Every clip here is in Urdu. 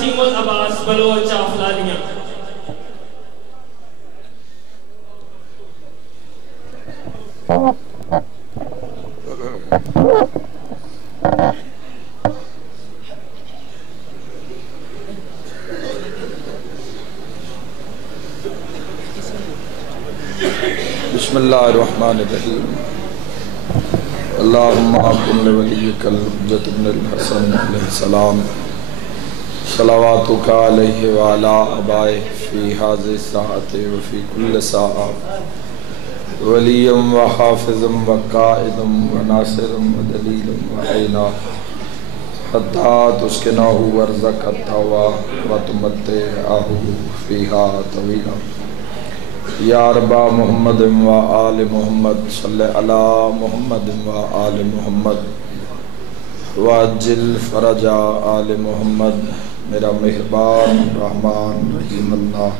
نسیم العباس بلوچ افلالیاں بسم اللہ الرحمن الرحیم اللہم کن لولیک الحجۃ ابن الحسن علیہ السلام صلواتک علیہ وعلا آبائہ فی ھذہ الساعۃ وفی کل ساعہ ولیم و حافظم و قائدم و ناصرم و دلیلم و عینا حتی تسکنہ ورزق التوا و تمتعہ فیہا طویلا یا رب محمد و آل محمد صلی علی محمد و آل محمد واجل فرج آل محمد میرا مہربان رحمان رحیم اللہ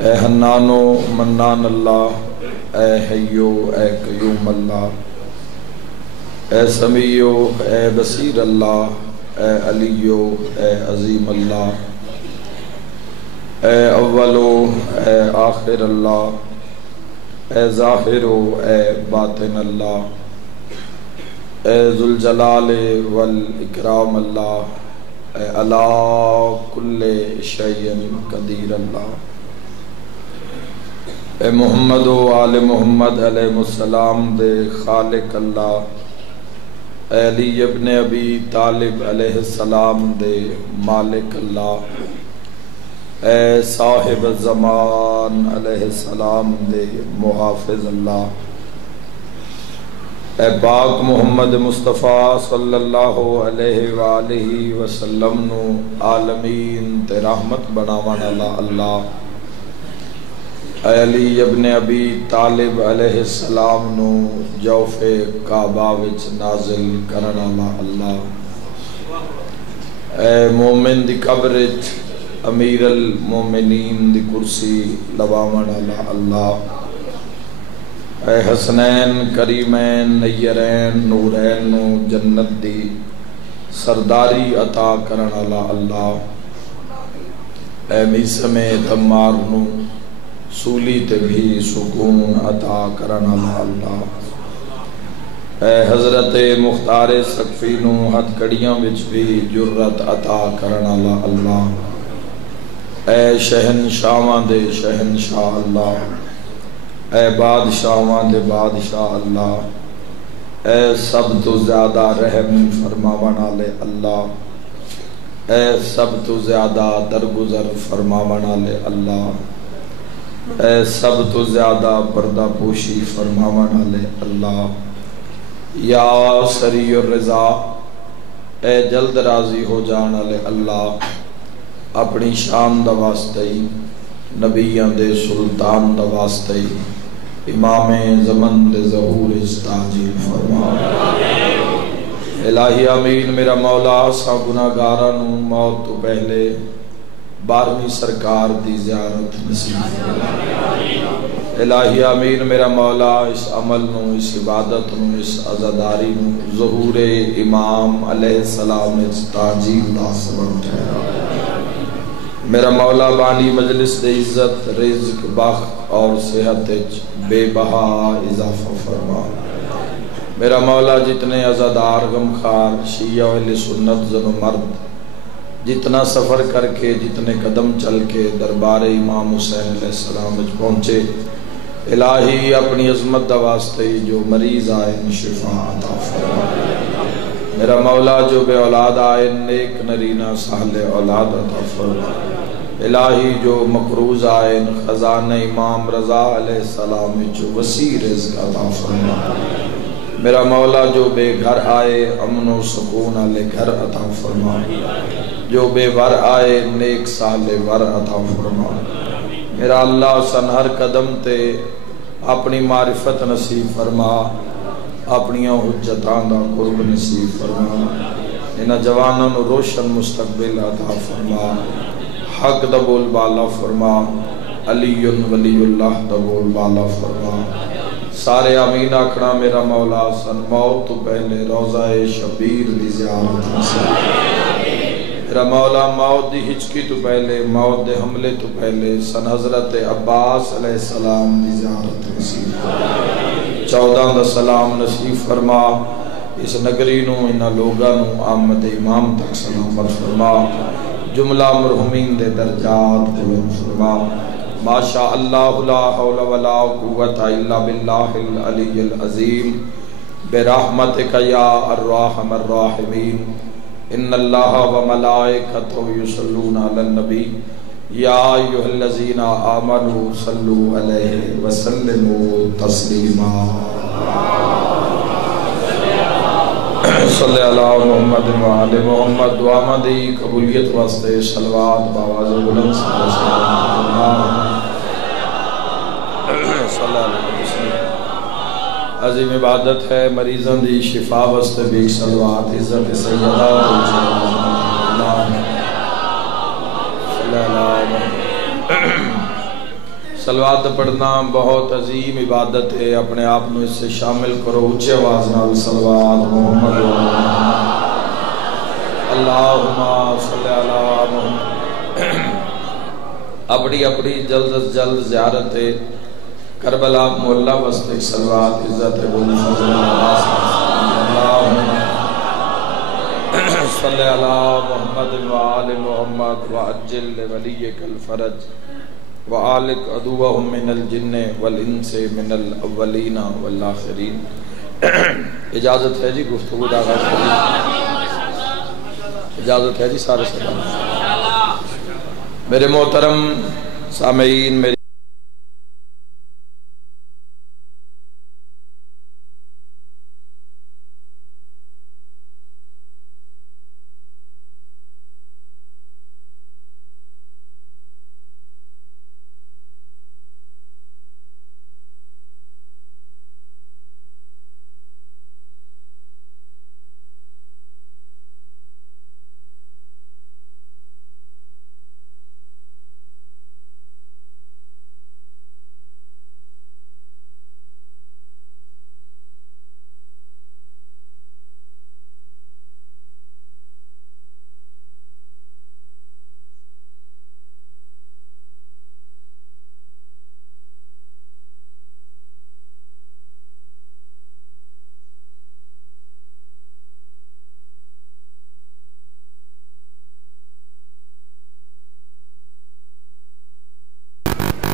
اے حنان و منان اللہ اے حیو اے قیوم اللہ اے سمیع اے بصیر اللہ اے علی اے عظیم اللہ اے اولو اے آخر اللہ اے ظاہر اے باطن اللہ اے ذوالجلال والاکرام اللہ اے علی کل شیء قدیر اللہ اے محمد و آل محمد علیہ السلام دے خالق اللہ اے علی ابن ابی طالب علیہ السلام دے مالک اللہ اے صاحب الزمان علیہ السلام دے محافظ اللہ اے پاک محمد مصطفیٰ صلی اللہ علیہ وآلہ وسلم نو عالمین تے رحمت بناون والا اللہ اے علی ابن ابی طالب علیہ السلام نو جوف کعبہ وچ نازل کرن والا اللہ اے مومن دی قبر وچ امیر المومنین دی کرسی لواون والا اللہ اے حسنین کریمین نیرین نورین نو جنت دی سرداری عطا کرن والا اللہ اے میسم تمار نو سولی تے بھی سکون عطا کرن والا اللہ اے حضرت مختار سقفی نو ہتھ کڑیاں وچ بھی جرت عطا کرن والا اللہ اے شہنشاہاں دے شہنشاہ اللہ اے بادشاہاں دے بادشاہ اللہ اے سب تو زیادہ رحم فرماون والے اللہ اے سب تو زیادہ درگزر فرماون والے اللہ اے سب تو زیادہ پردہ پوشی فرماون والے اللہ یا سریع الرضا اے جلد راضی ہو جان والے اللہ اپنی شان دا واسطے نبیاں دے سلطان دا واسطے امام زمن دے ظہور استعجیل فرما الہی آمین میرا مولا سا گناہگاراں نو موت تو پہلے 12ویں سرکار دی زیارت نصیب فرما الہی آمین میرا مولا اس عمل نو اس عبادت نو اس عزاداری نو ظہور امام علیہ السلام استعجیل دا سبب ٹھہرا میرا مولا بانی مجلس دے عزت رزق بخت اور صحت بے بہا اضافہ فرما میرا مولا جتنے عزادار غمخار شیعہ اہل سنت زن و مرد جتنا سفر کر کے جتنے قدم چل کے دربار امام حسین علیہ السلام وچ پہنچے الہی اپنی عظمت دا واسطے جو مریض آئے شفا عطا فرما میرا مولا جو بے اولاد آئے نیک نرینہ صالح اولاد عطا فرما الہی جو مقروض آئے خزانہ امام رضا علیہ السلام جو وسیع رزق عطا فرما میرا مولا جو بے گھر آئے امن و سکون والے گھر عطا فرما جو بے ور آئے نیک صالح ور عطا فرما میرا اللہ سن ہر قدم تے اپنی معرفت نصیب فرما اپنی حجتاں دا قرب نصیب فرما انہاں جواناں نو روشن مستقبل عطا فرما حق دا بول بالا فرما علی ولی اللہ دا بول بالا فرما سارے آمین آکھنا میرا مولا سن موت تو پہلے روضہ شبیر دی زیارت نصیب میرا مولا موت دی ہچکی تو پہلے، موت دے حملے تو پہلے سن حضرت عباس علیہ السلام دی زیارت نصیب فرما، 14 دا سلام نصیب فرما، اس نگری نو انہاں لوگاں نو آمد امام تک سلامت فرما، جملہ مرحومین دے درجات بلند فرما، ما شاء اللہ لا حول ولا قوت الا باللہ العلی العظیم، برحمتک یا الرحم الراحمین، ان اللہ و ملائکتہ یصلون علی النبی یا ایھا الذین آمنوا صلوا علیہ وسلموا تسلیما، صلی اللہ محمد و آل محمد، دعا مندی قبولیت واسطے صلوات باواز بلند صلی اللہ علیہ وسلم۔ عظیم عبادت ہے مریضان دی شفا واسطے بھی صلوات عزت سیدہ صلوات پڑھنا بہت عظیم عبادت ہے، اپنے آپ نو اس سے شامل کرو، اونچے آواز نال صلوات محمد اللہم صلی اللہ محمد۔ اپنی اپنی جلد از جلد زیارت کربلا مولا واسطے صلوات عزت فضل صلی اللہ محمد وآل محمد وعجل ولیک الفرج وآلک عدوہم من الجن والانس من الاولین والآخرین۔ اجازت ہے جی گفتگو دا آغاز کریں، اجازت ہے جی سارے سلام۔ میرے محترم سامعین، میری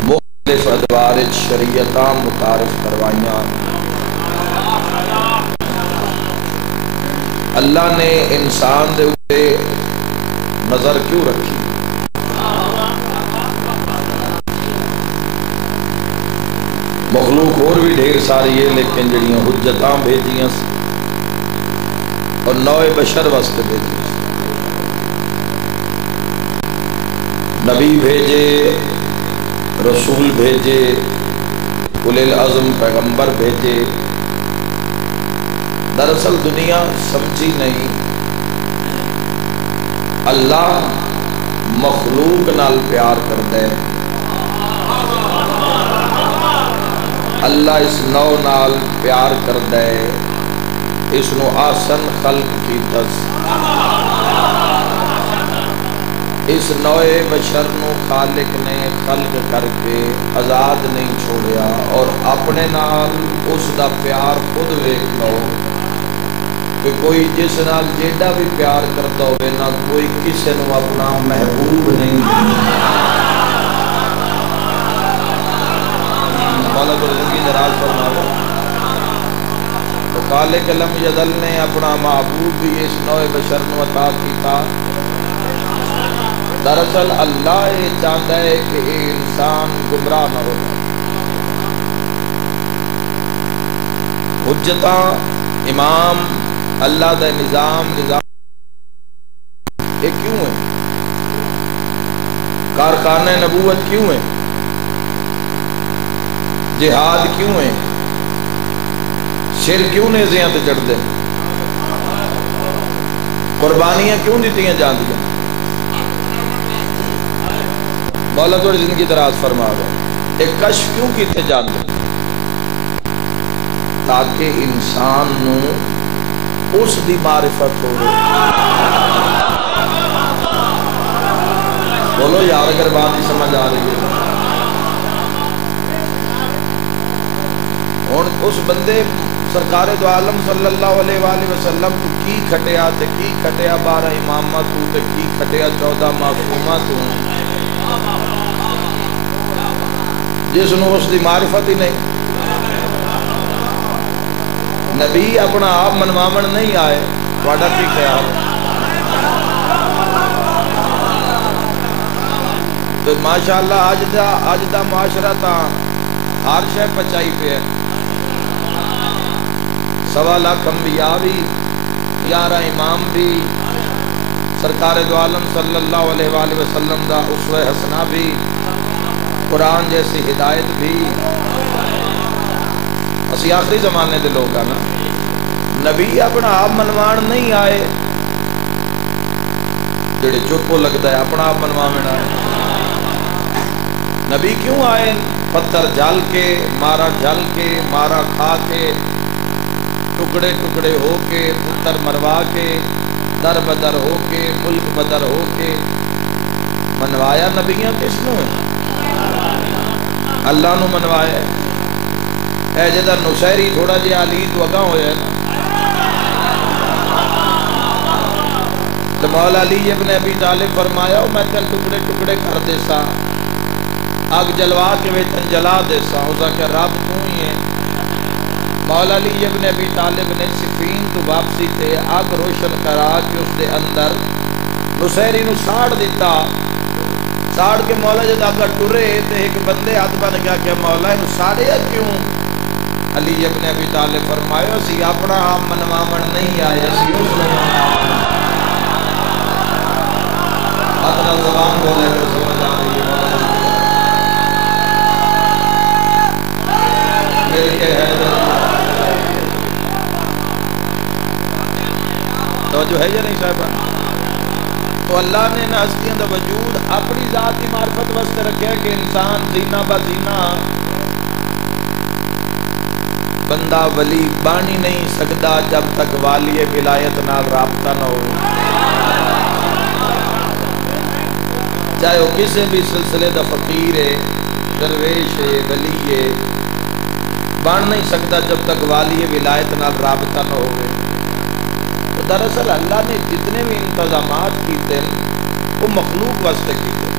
مختلف ادوار شریعتاں متعارف کروائیاں۔ اللہ نے انسان دے اوپر نظر کیوں رکھی؟ مخلوق اور بھی ڈھیر ساری ہے، لیکن جڑیاں حجتاں بھیجیاں اور نوع بشر واسطے بھیجیاں، نبی بھیجے، رسول بھیجے، اولی العزم پیغمبر بھیجے۔ دراصل دنیا سمجھی نہیں، اللہ مخلوق نال پیار کرتا ہے، اللہ اس نو نال پیار کرتا ہے، اس نو آسن خلق کیتا، اس نوع بشر نو خالق نے خلق کر کے آزاد نہیں چھوڑیا، اور اپنے نال اس دا پیار خود ویکھ لو کہ کوئی جس نال جیڑا بھی پیار کرتا ہوئے نہ کوئی کسی نو اپنا محبوب نہیں۔ مولا تو زندگی دراز فرماوے، تو خالق لم یزل نے اپنا محبوب بھی اس نوع بشر نو عطا کیتا۔ دراصل اللہ یہ چاہتا ہے کہ انسان گمراہ نہ ہو۔ حجتاں، امام، اللہ دا نظام یہ کیوں ہے؟ کارخانہ نبوت کیوں ہے؟ جہاد کیوں ہے؟ سر کیوں نیزیاں تے چڑھ دے؟ قربانیاں کیوں دیتی ہیں جان دیا؟ مولا تھوڑی زندگی دراز فرما دو۔ ایک کشف کیوں کیتے جان دے؟ تاکہ انسان نو اس دی معرفت ہو، بولو یار اگر بات ہی سمجھ آ رہی ہے. ہوں اس بندے سرکار دو عالم صلی اللہ علیہ وآلہ وسلم تو کی کھٹیا تے کی کھٹیا 12 امامہ تو تے کی کھٹیا 14 معصومہ تو جس نو اس دی معرفت ہی نہیں. نبی اپنا آپ منواون نہیں آئے. تھوڑا کی خیال تو ماشاءاللہ آج دا معاشرہ تا ہر شے پچائی پہ ہے. 1.25 لاکھ انبیاء بھی 11 امام بھی سرکار دو عالم صلی اللہ علیہ وآلہ وسلم دا اسوہ حسنہ بھی قرآن جیسی ہدایت بھی. اسی آخری زمانے دے لوگ نا نبی اپنا آپ منوان نہیں آئے. جڑے چپو لگتا ہے اپنا آپ منوانا ہے. نبی کیوں آئے؟ پتھر جل کے مارا کھا کے ٹکڑے ٹکڑے ہو کے پتر مروا کے در بدر ہو کے ملک بدر ہو کے منوایا. نبیاں کس نو ہے؟ اللہ نو منوایا. اے جدہ نشہری تھوڑا جی علی تو اگاں ہویا ہے نا. تو مولا علی ابن ابی طالب فرمایا میں تین ٹکڑے ٹکڑے کر دے سا آگ جلوا کے ویتن جلا دے سا. اسا کہ رب تو ہی ہے. مولا علی ابن ابی طالب نے صفین تو واپسی تے آگ روشن کرا کے اس دے اندر نصیری نو ساڑ دیتا. ساڑ کے مولا جد آگا ٹرے تے ایک بندے ہاتھ بن گیا کہ مولا انو ساڑے کیوں؟ علی ابن ابی طالب فرمایا اسی اپنا آپ منوامن نہیں آئے. اسی اس منوامن اتنا زبان بولے تو سمجھ آ رہی ہے. مل کے ہے توجہ ہے یا نہیں صاحبہ؟ تو اللہ نے ان ہستیاں دا وجود اپنی ذاتی معرفت واسطے رکھے کہ انسان زینہ با زینہ بندہ ولی بانی نہیں سکتا جب تک والی ولایت نال رابطہ نہ ہو. چاہے وہ کسی بھی سلسلے دا فقیر ہے درویش ہے ولی ہے بن نہیں سکتا جب تک والی ولایت نال رابطہ نہ ہوئے. تو دراصل اللہ نے جتنے بھی انتظامات کیتے وہ مخلوق واسطے کیتے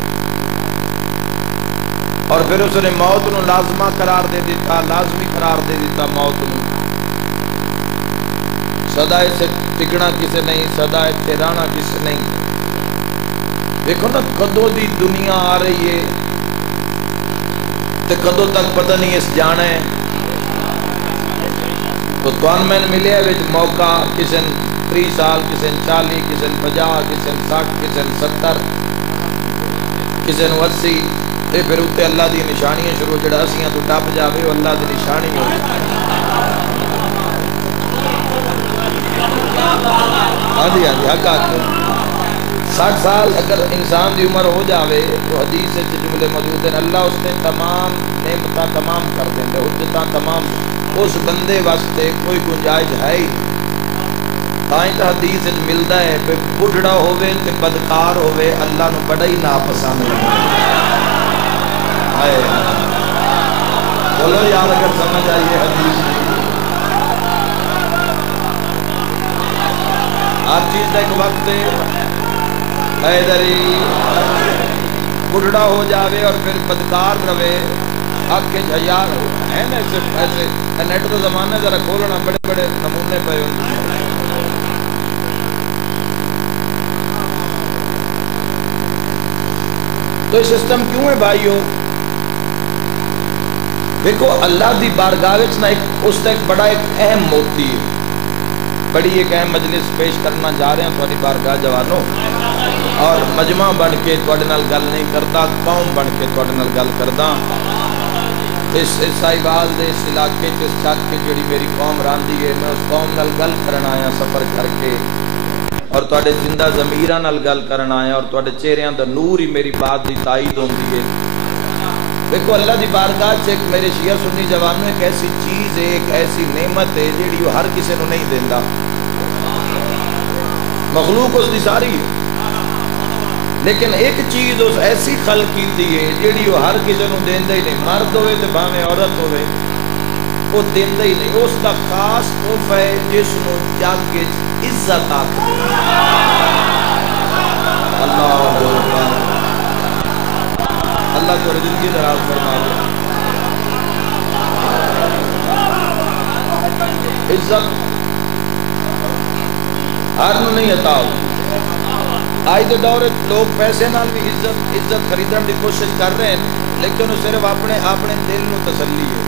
اور پھر اس نے موت نو لازمہ قرار دے دیتا لازمی قرار دے دیتا. موت نو سدائے سے ٹکنا کسے نہیں سدائے تھرانا کسے نہیں. دیکھو نا کدو دی دنیا آ رہی ہے تے کدو تک پتہ نہیں اس جانا ہے. تو توان میں ملے وچ موقع کسے 30 سال کسے 40 کسے 50 کسے 60 کسے 70 کسے 80 تے پھر اتنے اللہ دی نشانیاں شروع جڑا اسیاں تو ٹپ جاوے وہ اللہ دی نشانی ہو. ہاں حق آتے 60 سال اگر انسان دی عمر ہو جاوے تو حدیث سے جملے موجود ہیں اللہ اس نے تمام نعمتاں تمام کر دیں دے حجتاں تمام. اس بندے واسطے کوئی گنجائش ہے ہی تائیں تو حدیث ملتا ہے پہ بڑھڑا ہوئے تے بدکار ہوئے اللہ نو بڑا ہی ناپسند ہے. بولو یار اگر سمجھ آئیے حدیث ہر چیز کا ایک وقت ہے ادھری بڑھڑا ہو جاوے اور پھر بدکار رہے حق کے جھیار ہو ہے نا. ایسے نیٹ تو زمانہ ذرا کھولنا بڑے بڑے نمونے پہ ہوں. تو یہ سسٹم کیوں ہے بھائیو؟ دیکھو اللہ دی بارگاہ وچ نہ اس تک بڑا ایک اہم موتی ہے. بڑی ایک اہم مجلس پیش کرنا جا رہے ہیں تھوڑی بارگاہ جوانوں اور مجمع بن کے تھوڑے نال گل نہیں کرتا قوم بن کے تھوڑے نال گل کردا. اس سائبال دے اس علاقے اس چھت کے جڑی میری قوم راندی ہے میں اس قوم نال گل کرن آیا سفر کر کے اور تواڈے زندہ ضمیراں نال گل کرن آیا اور تواڈے چہریاں دا نور ہی میری بات دی تائید ہوندی ہے. دیکھو اللہ دی بارگاہ سے ایک میرے شیعہ سنی جوانوں ایک ایسی چیز ہے ایک ایسی نعمت ہے جیڑی وہ ہر کسی نو نہیں دیندا. مخلوق اس دی ساری ہے لیکن ایک چیز اس ایسی خلق کی تھی ہے جیڑی وہ ہر کسی نو دیندا ہی نہیں، مرد ہوئے تے بھاویں عورت ہوئے، وہ دیندا ہی نہیں۔ اس دا خاص تحفہ ہے جس نو جگ وچ عزت آکھدے ہیں۔ اللہ تو زندگی دراز فرما دے۔ عزت ہر نو نہیں عطا ہوتی۔ آج کے دور لوگ پیسے نال بھی عزت خریدن کی کوشش کر رہے ہیں، لیکن وہ صرف اپنے دل نو تسلی ہے۔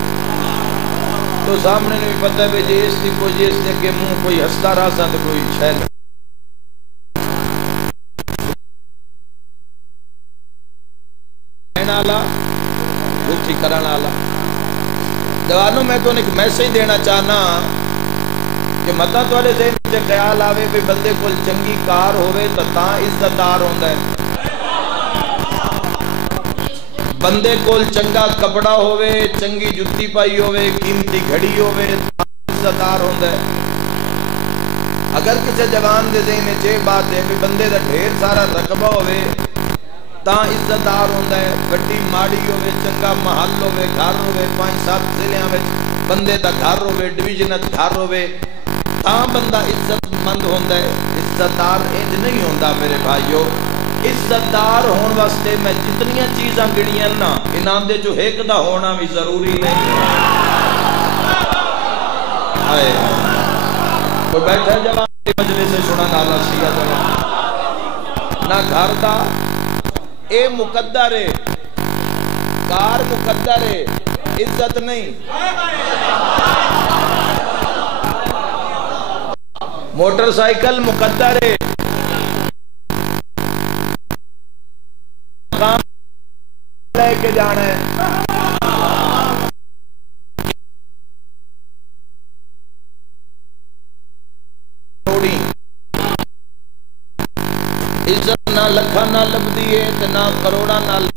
تو سامنے نے بھی پتہ ہے جی اس کی کوئی اس کے اگے منہ کوئی ہسدا راسا تو کوئی شاید روٹی کرن والا۔ جوانوں میں تو ایک میسج دینا چاہنا کہ متا تھوڑے ذہن میں خیال آوے بھی بندے کول چنگی کار ہوئے تو تاں عزت دار ہوندا ہے، بندے کول چنگا کپڑا ہوئے، چنگی جُتی پائی ہوئے، قیمتی گھڑی ہوئے تاں عزت دار ہوندا ہے۔ اگر کسی جوان دے ذہن میں یہ بات ہے کہ بندے دا ڈھیر سارا رقبہ ہوئے تاں عزت دار ہوندا ہے، بڑی ماڑی ہوئے، چنگا محل ہوئے، گھر ہوئے، 5-7 ضلعوں میں بندے دا گھر ہوئے، ڈویژنت گھر ہوئے تاں بندہ عزت مند ہوندا ہے۔ عزت دار انج نہیں ہوندا میرے بھائیو۔ عزت دار ہون واسطے میں جتنیاں چیزاں گنیاں نا انہاں دے جو ایک دا ہونا بھی ضروری نہیں ہے۔ کوئی بیٹھا جوان دی مجلس سے سنن والا سیا جوان نہ گھر دا اے مقدر ہے، کار مقدر ہے، عزت نہیں۔ موٹر سائیکل مقدر ہے، کام لے کے جانا ہے۔ عزت نہ لکھا نہ لبدی ہے تے نہ کروڑا نہ لبدی۔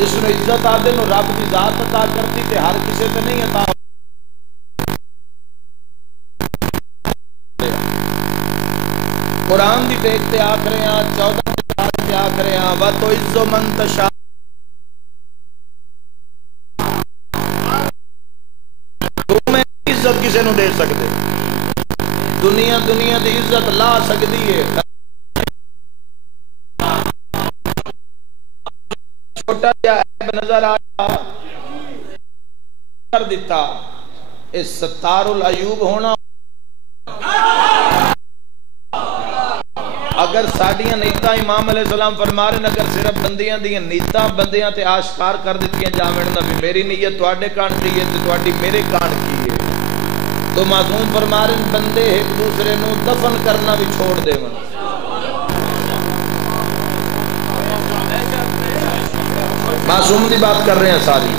جس نے عزت آدھے نو رب کی ذات عطا کرتی تے ہر کسے تے نہیں عطا۔ قرآن دی ٹیک تے آکھ رہے ہیں 14 تے آکھ رہے ہیں وَتُعِزُّ مَن تَشَاءُ، تمہیں عزت کسے نو دے سکتے، دنیا دی عزت لا سکتی ہے۔ چھوٹا جا عیب نظر آیا کر دیتا، اس ستار العیوب ہونا۔ اگر ساڑیاں نیتاں امام علیہ السلام فرما رہے ہیں اگر صرف بندیاں دیاں نیتاں بندیاں تے آشکار کر دیتیاں جاویں نہ بھی میری نیت تواڈے کان کی ہے تے تواڈی میرے کان کی ہے، تو معصوم فرما رہے ہیں بندے ایک دوسرے نو دفن کرنا بھی چھوڑ دے من۔ معصوم دی بات کر رہے ہیں ساری۔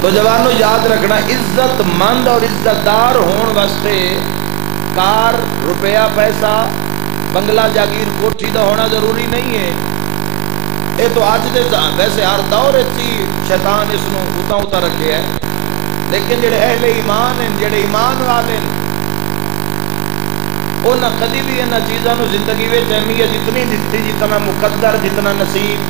تو جوانوں یاد رکھنا عزت مند اور عزت دار ہون واسطے کار روپیہ پیسہ بنگلہ جاگیر کوٹھی دا ہونا ضروری نہیں ہے۔ اے تو آج دے ویسے ہر دور اچھی شیطان اس نو اتاں اتاں رکھے ہے، لیکن جڑے اہل ایمان ہیں جڑے ایمان والے ہیں وہ نہ کدی بھی انہاں چیزاں نو زندگی وچ اہمیت جتنی دتی جتنا مقدر جتنا نصیب۔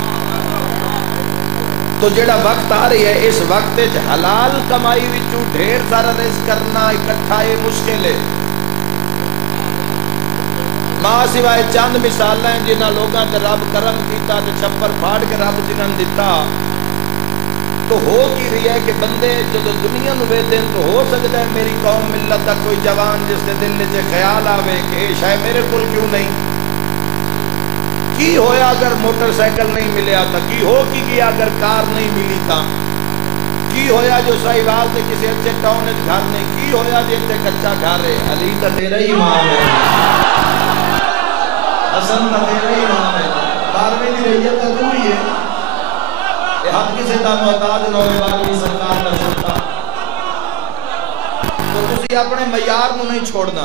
تو جڑا وقت آ رہی ہے اس وقت حلال کمائی وچوں ڈھیر سارا رزق کرنا اکٹھا یہ مشکل ہے۔ ماں سوائے چند مثالیں جنہاں لوگاں تے رب کرم کیتا تے چھپر پھاڑ کے رب جنہاں دیتا، تو ہو کی رہی ہے کہ بندے جب دنیا نو ویدیں تو ہو سکتا ہے میری قوم ملت دا کوئی جوان جس کے دل میں خیال آوے کہ شاید میرے کل کیوں نہیں، کی ہویا اگر موٹر سائیکل نہیں ملیا تھا، کی ہو کی گیا اگر کار نہیں ملی تھا، کی ہویا جو سائیوال دے کسی اچھے ٹاؤن گھر نہیں، کی ہویا جی اتنے کچا گھر ہے۔ علی تا تیرا ہی امام ہے، حسن تا تیرا ہی امام ہے، 12ویں دی ریت تا تو ہی ہے، یہ حق کسی تا محتاج نہ ہوئے 12ویں سرکار نہ سکتا، تو تسی اپنے معیار نو نہیں چھوڑنا۔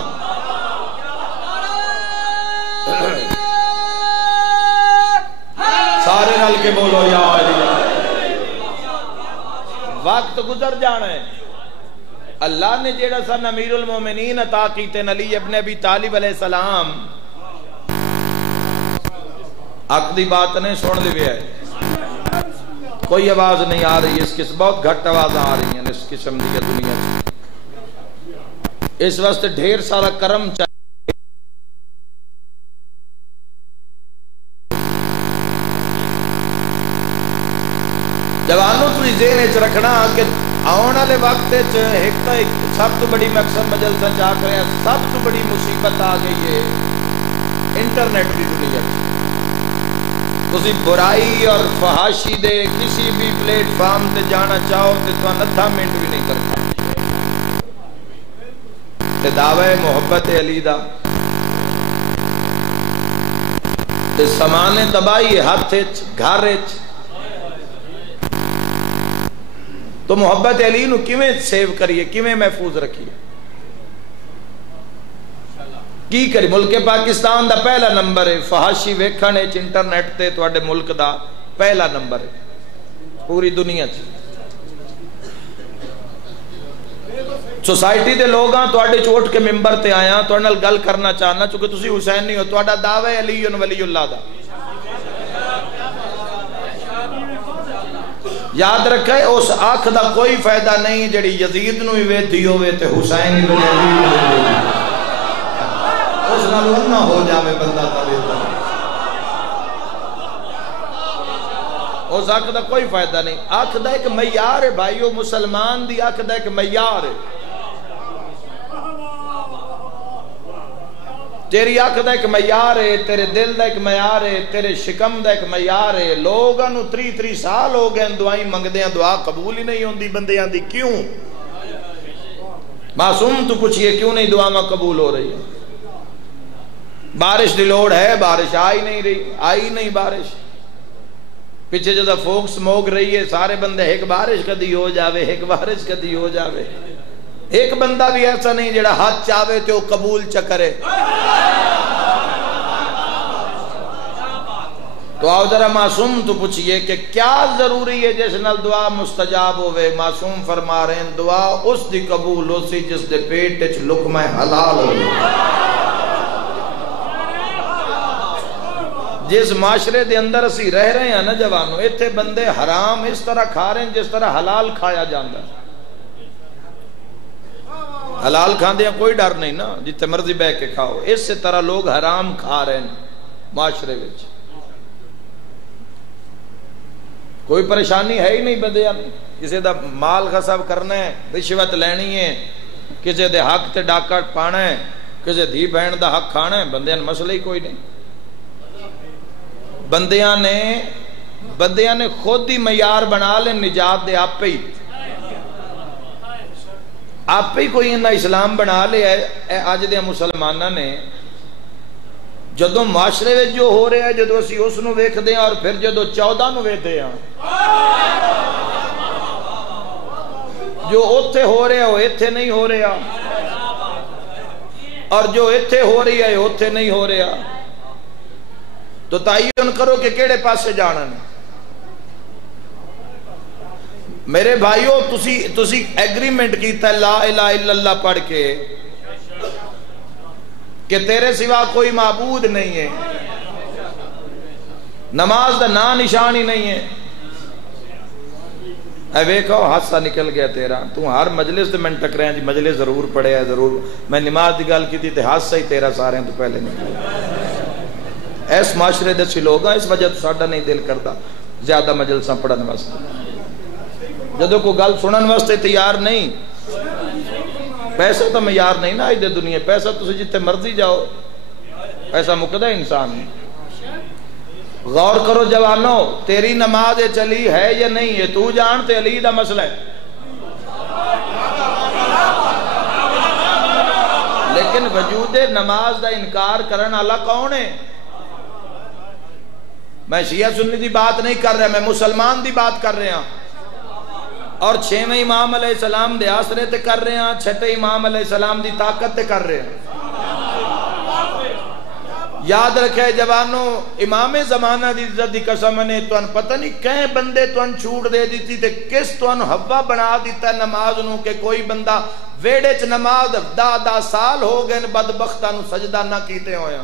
سارے نل کے بولو یا علی۔ وقت گزر جانا ہے، اللہ نے جیڑا سن امیر المومنین عطا کیتے علی ابن ابی طالب علیہ السلام، حق دی بات نے سن لی ہے، کوئی آواز نہیں آ رہی، اس قسم بہت گھٹ آواز آ رہی ہیں اس قسم دی دنیا سے، اس واسطے ڈھیر سارا کرم چاہیے۔ جوانوں تو ذہن وچ رکھنا کہ آنے والے وقت ایک تو سب تو بڑی مقصد مجلسہ چاہ رہے ہیں، سب تو بڑی مصیبت آ گئی ہے انٹرنیٹ کی دنیا۔ تسی برائی اور فحاشی دے کسی بھی پلیٹ فارم تے جانا چاہو تے تو ادھا منٹ بھی نہیں کرتا، تے دعوی محبت علی دا تے سامان تباہی ہاتھ وچ گھر وچ، تو محبت علی نو کیویں سیو کریے، کیویں محفوظ رکھیے، کی کری؟ ملک پاکستان دا پہلا نمبر ہے فحاشی ویکھن وچ انٹرنیٹ تے تواڈے ملک دا پہلا نمبر ہے پوری دنیا چ۔ سوسائٹی دے لوگاں تواڈے چوٹ کے ممبر تے آیا تواڈے نال گل کرنا چاہنا، چونکہ تسی حسین نہیں ہو، تواڈا دعوی علی ولی اللہ دا۔ یاد رکھے اس آنکھ دا کوئی فائدہ نہیں جڑی یزید نو ہی ویدھی ہوئے تے حسین ابن علی اس نال نہ ہو جاوے بندہ تبیتا، اس آنکھ دا کوئی فائدہ نہیں۔ آنکھ دا ایک معیار ہے بھائیو، مسلمان دی آنکھ دا ایک معیار ہے، تیری آنکھ دا ایک معیار ہے، تیرے دل دا ایک معیار ہے، تیرے شکم دا ایک معیار ہے۔ لوگاں نو 3 سال ہو گئے دعائیں منگدے ہیں، دعا قبول ہی نہیں ہوندی بندیاں دی، کیوں؟ معصوم تو پوچھئے کیوں نہیں دعا میں قبول ہو رہی ہے؟ بارش دی لوڑ ہے، بارش آئی نہیں رہی، آئی نہیں بارش، پیچھے جدہ فوک سموگ رہی ہے، سارے بندے ایک بارش کدی ہو جاوے، ایک بارش کدی ہو جاوے، ایک بندہ بھی ایسا نہیں جڑا ہاتھ چاہے تو قبول چکرے۔ تو آؤ ذرا معصوم تو پوچھئے کہ کیا ضروری ہے جس نال دعا مستجاب ہوئے؟ معصوم فرما رہے ہیں دعا اس دی قبول ہو سی جس دے پیٹ وچ لقمہ حلال ہوئے۔ جس معاشرے دے اندر اسی رہ رہے ہیں نا جوانوں، ایتھے بندے حرام اس طرح کھا رہے ہیں جس طرح حلال کھایا جاندہ ہے۔ حلال کھاندے ہیں کوئی ڈر نہیں نا، جتے مرضی بہ کے کھاؤ، اس سے طرح لوگ حرام کھا رہے ہیں معاشرے وچ، کوئی پریشانی ہے ہی نہیں بندیاں، کسی دا مال غصب کرنا ہے، رشوت لینی ہے، کسی دے حق تے ڈاکہ پانا ہے، کسی دھی بہن دا حق کھانا ہے، بندیاں مسئلہ ہی کوئی نہیں۔ بندیاں نے خود ہی معیار بنا لے نجات دے، آپ ہی آپ ہی کوئی انہا اسلام بنا لے ہے آج دے مسلمانہ نے، جدو معاشرے میں جو ہو رہے ہیں، جدو اسی اس نو ویکھ دیں اور پھر جدو 14 نو ویکھ دیں، جو اوتھے ہو رہے ہیں وہ ایتھے نہیں ہو رہے ہیں، اور جو ایتھے ہو رہی ہے اوتھے نہیں ہو رہے ہیں، تو تعین کرو کہ کیڑے پاسے جانا ہے۔ میرے بھائیو تسی ایگریمنٹ کیتا ہے لا الہ الا اللہ پڑھ کے کہ تیرے سوا کوئی معبود نہیں ہے، نماز دا نا نشان ہی نہیں ہے۔ اے ویکھو حادثہ نکل گیا تیرا، تو ہر مجلس دے میں ٹک رہے ہیں جی مجلس ضرور پڑھے ہے ضرور، میں نماز دی گل کی تھی تے حادثہ ہی تیرا سارے ہیں تو پہلے نکل ایس معاشرے دے سی لوگ ہیں، اس وجہ تو ساڈا نہیں دل کرتا زیادہ مجلساں پڑھن واسطے، جدو کو گل سنن واسطے تیار نہیں، پیسہ تو معیار نہیں نا آج دے دنیا، پیسہ تو جتے مرضی جاؤ، پیسہ مقدہ انسان نہیں۔ غور کرو جوانو، تیری نماز چلی ہے یا نہیں ہے تو جانتے، علی دا مسئلہ ہے، لیکن وجود نماز دا انکار کرن والا کون ہے؟ میں شیعہ سنی دی بات نہیں کر رہا، میں مسلمان دی بات کر رہا، اور 6ویں امام علیہ السلام دے آسرے تے کر رہے ہیں، 6 امام علیہ السلام دی طاقت تے کر رہے ہیں۔ یاد رکھے جوانو، امام زمانہ دی عزت دی قسم نے تون پتہ نہیں کہیں بندے تون چھوٹ دے دیتی تے کس تون ہوا بنا دیتا نماز نو کہ کوئی بندہ ویڑے چ نماز 10 سال ہو گئے بدبختہ نو سجدہ نہ کیتے ہویا،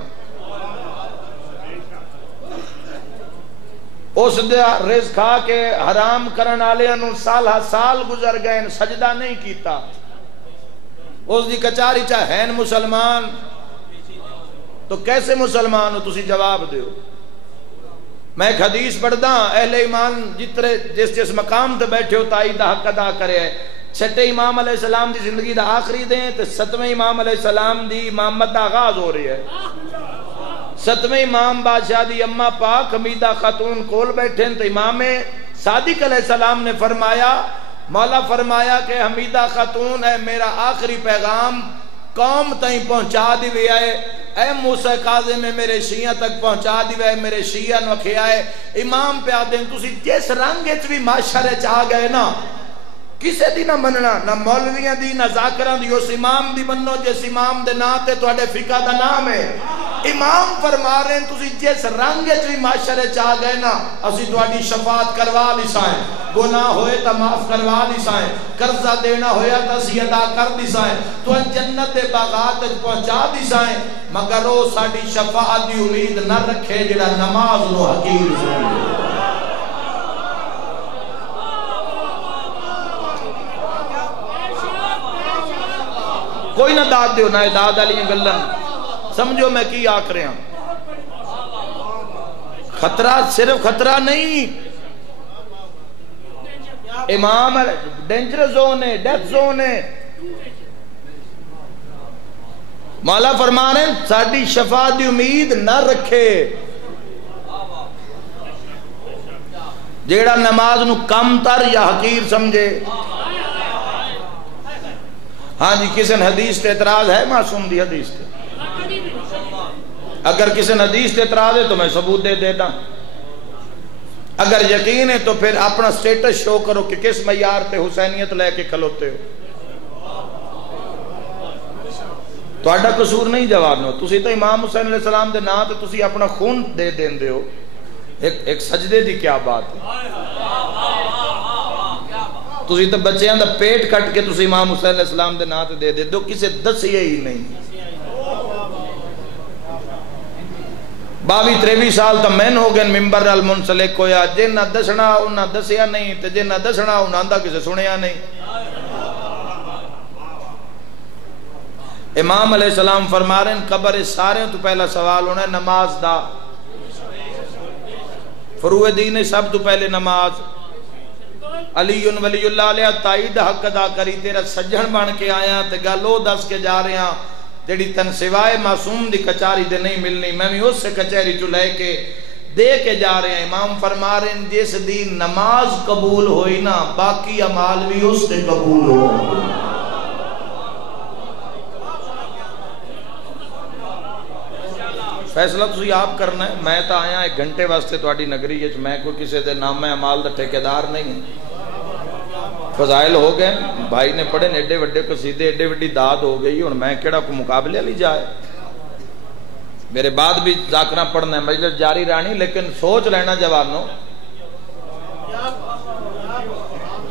اس دا رزق کھا کے حرام کرن والے نو سال گزر گئے سجدہ نہیں کیتا، اس دی کچاری چاہ ہیں مسلمان، تو کیسے مسلمان ہو تسی جواب دیو۔ میں ایک حدیث پڑھدا، اہل ایمان جس مقام تے بیٹھے ہو تائید دا حق ادا کرے ہے۔ 6 امام علیہ السلام دی زندگی دا آخری دیں تے 7ویں امام علیہ السلام دی امامت دا آغاز ہو رہی ہے۔ 7ویں امام بادشاہ دی اماں پاک حمیدہ خاتون کول بیٹھے تو امام صادق علیہ السلام نے فرمایا، مولا فرمایا کہ حمیدہ خاتون ہے میرا آخری پیغام قوم تائیں پہنچا دیوے آئے، اے موسیٰ کاظم میں میرے شیعہ تک پہنچا دیوے، میرے شیعہ نوکھے آئے۔ امام پہ آدھیں تسی جس رنگت بھی معاشرے چاہ گئے نا، کسے دی نہ مننا، نہ مولویاں دی نہ ذاکران دی، اس امام دی منو جس امام دے ناتے تو اڈے فقہ دا نام ہے۔ امام فرما رہے ہیں تسی جس رنگت بھی معاشرے چاہ گئے نا، اسی تو اڈی شفاعت کروا لی سائیں، گناہ ہوئے تا معاف کروا لی سائیں، قرضہ دینا ہویا تا اسی ادا کر دی سائیں، تو جنت باغات پہنچا دی سائیں، مگر وہ ساڑی شفاعت دی امید نہ رکھے جڑا نماز نو حقیر سنگے۔ کوئی نہ داد دیو نہ داد علی گلن، سمجھو میں کی آکھ رہے ہیں، خطرہ صرف خطرہ نہیں، امام ڈینجر زون ہے، ڈیتھ زون ہے۔ مولا فرما رہے ہیں ساڑی شفاعت دی امید نہ رکھے جیڑا نماز نو کم تر یا حقیر سمجھے۔ ہاں جی، کسی نے حدیث تے اعتراض ہے؟ معصوم دی حدیث تے اگر کسی نے حدیث تے اعتراض ہے تو میں ثبوت دے دیتا، اگر یقین ہے تو پھر اپنا سٹیٹس شو کرو کہ کس معیار تے حسینیت لے کے کھلوتے ہو۔ تو اڈا قصور نہیں جوانو، تسی تو امام حسین علیہ السلام دے نا تے تسی اپنا خون دے دین دے ہو، ایک سجدے دی کیا بات ہے؟ تسی تو بچیاں دا پیٹ کٹ کے تسی امام حسین علیہ السلام دے نا تے دے دو، کسے دسیے ہی نہیں۔ 22-23 سال تا مین ہو گئے ممبر نال منسلک ہویا، جنہ دسنا انہاں دسیا نہیں تے جنہ دسنا انہاں دا کسے سنیا نہیں۔ امام علیہ السلام فرما رہے ہیں قبر سارے تو پہلا سوال ہونا ہے نماز دا، فروع دین سب تو پہلے نماز۔ علی ولی اللہ علیہ تائید حق ادا کری، تیرا سجن بن کے آیا تے گالو دس کے جا رہے ہیں جیڑی تن سوائے معصوم دی کچاری دے نہیں ملنی، میں بھی اس سے کچاری چو لے کے دے کے جا رہے ہیں۔ امام فرما رہے ہیں جس دی نماز قبول ہوئی نا باقی اعمال بھی اس سے قبول ہو۔ فیصلہ تسی آپ کرنا ہے، میں تا آیا 1 گھنٹے واسطے تو اڈی نگری ہے، میں کوئی کسی دے نام میں عمال دا ٹھیکیدار نہیں ہے۔ فضائل ہو گئے، بھائی نے پڑھے ایڈے وڈے قصیدے، ایڈے وڈی داد ہو گئی، اور میں کیڑا کو مقابلے لی جائے، میرے بعد بھی ذاکرہ پڑھنا ہے، مجلس جاری رہنی، لیکن سوچ لینا جوانوں